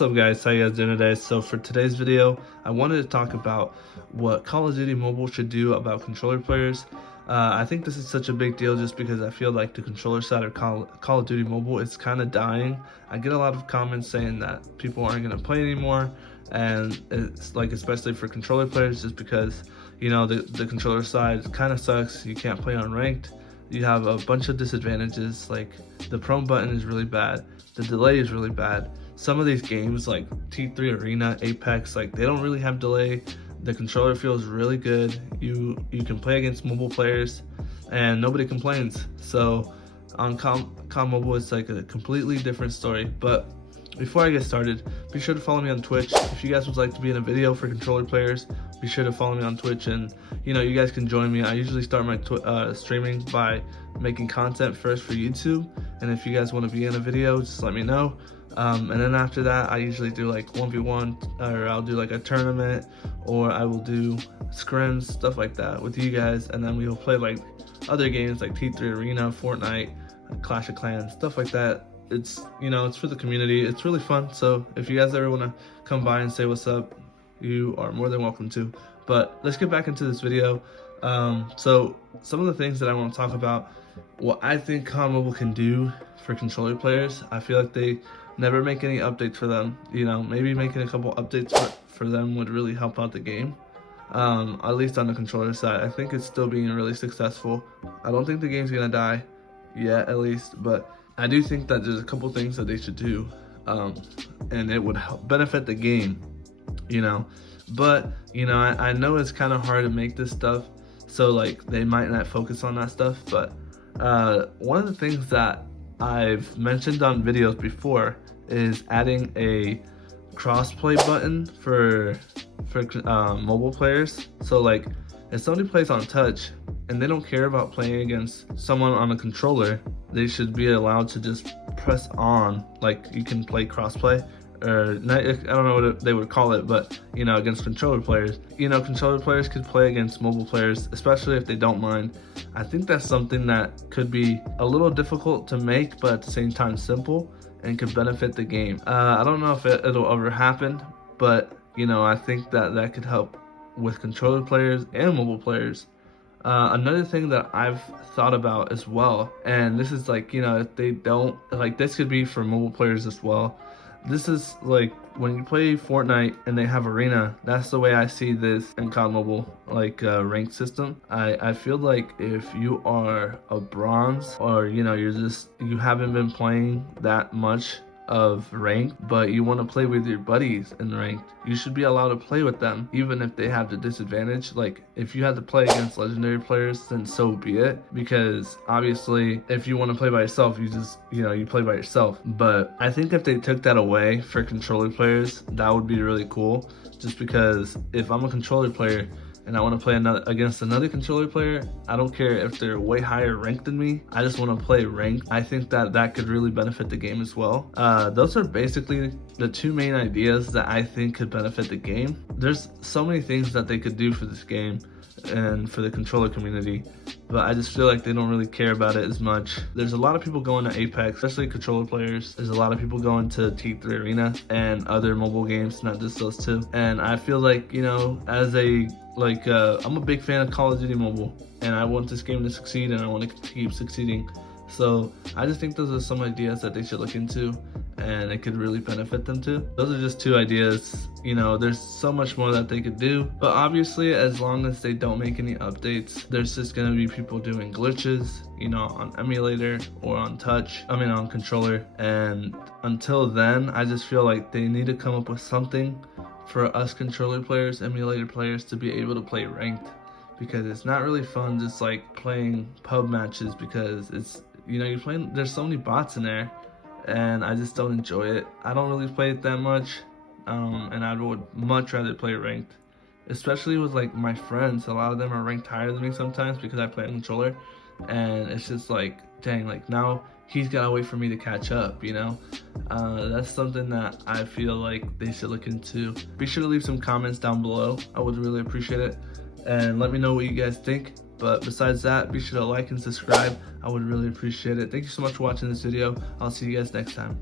What's up guys, how you guys doing today? So for today's video, I wanted to talk about what Call of Duty Mobile should do about controller players. I think this is such a big deal just because I feel like the controller side of Call of Duty Mobile is kind of dying. I get a lot of comments saying that people aren't going to play anymore, and it's like especially for controller players just because, you know, the controller side kind of sucks. You can't play on ranked. You have a bunch of disadvantages, like the prone button is really bad, the delay is really bad. Some of these games like T3 Arena, Apex, like they don't really have delay. The controller feels really good. You can play against mobile players and nobody complains. So on COD Mobile it's like a completely different story. But before I get started, be sure to follow me on Twitch. If you guys would like to be in a video for controller players, be sure to follow me on Twitch, and you know, you guys can join me. I usually start my streaming by making content first for YouTube, and if you guys want to be in a video, just let me know. And then after that, I usually do like 1v1, or I'll do like a tournament, or I will do scrims, stuff like that with you guys, and then we will play like other games like T3 Arena, Fortnite, Clash of Clans, stuff like that. It's, you know, it's for the community. It's really fun. So if you guys ever want to come by and say what's up, you are more than welcome to. But let's get back into this video. So some of the things that I want to talk about, what I think COD Mobile can do for controller players. I feel like they never make any updates for them. You know, maybe making a couple updates for them would really help out the game. At least on the controller side, I think it's still being really successful. I don't think the game's gonna die yet, at least, but I do think that there's a couple things that they should do, and it would help benefit the game, you know. But you know, I know it's kind of hard to make this stuff, so like they might not focus on that stuff. But one of the things that I've mentioned on videos before is adding a crossplay button for mobile players. So like if somebody plays on touch and they don't care about playing against someone on a controller, they should be allowed to just press on, like you can play crossplay, or not, I don't know what they would call it, but you know, against controller players. You know, controller players could play against mobile players, especially if they don't mind. I think that's something that could be a little difficult to make, but at the same time simple, and could benefit the game. I don't know if it'll ever happen, but you know, I think that could help with controller players and mobile players. Another thing that I've thought about as well, and this is like, you know, if they don't, like this could be for mobile players as well. This is like when you play Fortnite and they have arena, that's the way I see this in COD Mobile, like ranked system. I feel like if you are a bronze, or you know, you haven't been playing that much of ranked, but you want to play with your buddies in ranked, you should be allowed to play with them even if they have the disadvantage. Like if you have to play against legendary players, then so be it, because obviously if you want to play by yourself, you just, you know, you play by yourself. But I think if they took that away for controller players, that would be really cool, just because if I'm a controller player and I want to play against another controller player, I don't care if they're way higher ranked than me, I just want to play ranked. I think that could really benefit the game as well. Those are basically the two main ideas that I think could benefit the game. There's so many things that they could do for this game and for the controller community, but I just feel like they don't really care about it as much. There's a lot of people going to Apex, especially controller players. There's a lot of people going to T3 Arena and other mobile games, not just those two. And I feel like, you know, as a I'm a big fan of Call of Duty Mobile, and I want this game to succeed, and I want to keep succeeding. So I just think those are some ideas that they should look into, and it could really benefit them too. Those are just two ideas. You know, there's so much more that they could do, but obviously as long as they don't make any updates, there's just gonna be people doing glitches, you know, on emulator or on on controller. And until then, I just feel like they need to come up with something for us controller players, emulator players, to be able to play ranked, because it's not really fun just like playing pub matches, because it's, you know, you're playing, there's so many bots in there, and I just don't enjoy it. I don't really play it that much, and I would much rather play ranked, especially with like my friends. A lot of them are ranked higher than me sometimes because I play on controller, and it's just like, dang, like now he's gotta wait for me to catch up, you know. That's something that I feel like they should look into. Be sure to leave some comments down below. I would really appreciate it, and let me know what you guys think. But besides that, be sure to like and subscribe. I would really appreciate it. Thank you so much for watching this video. I'll see you guys next time.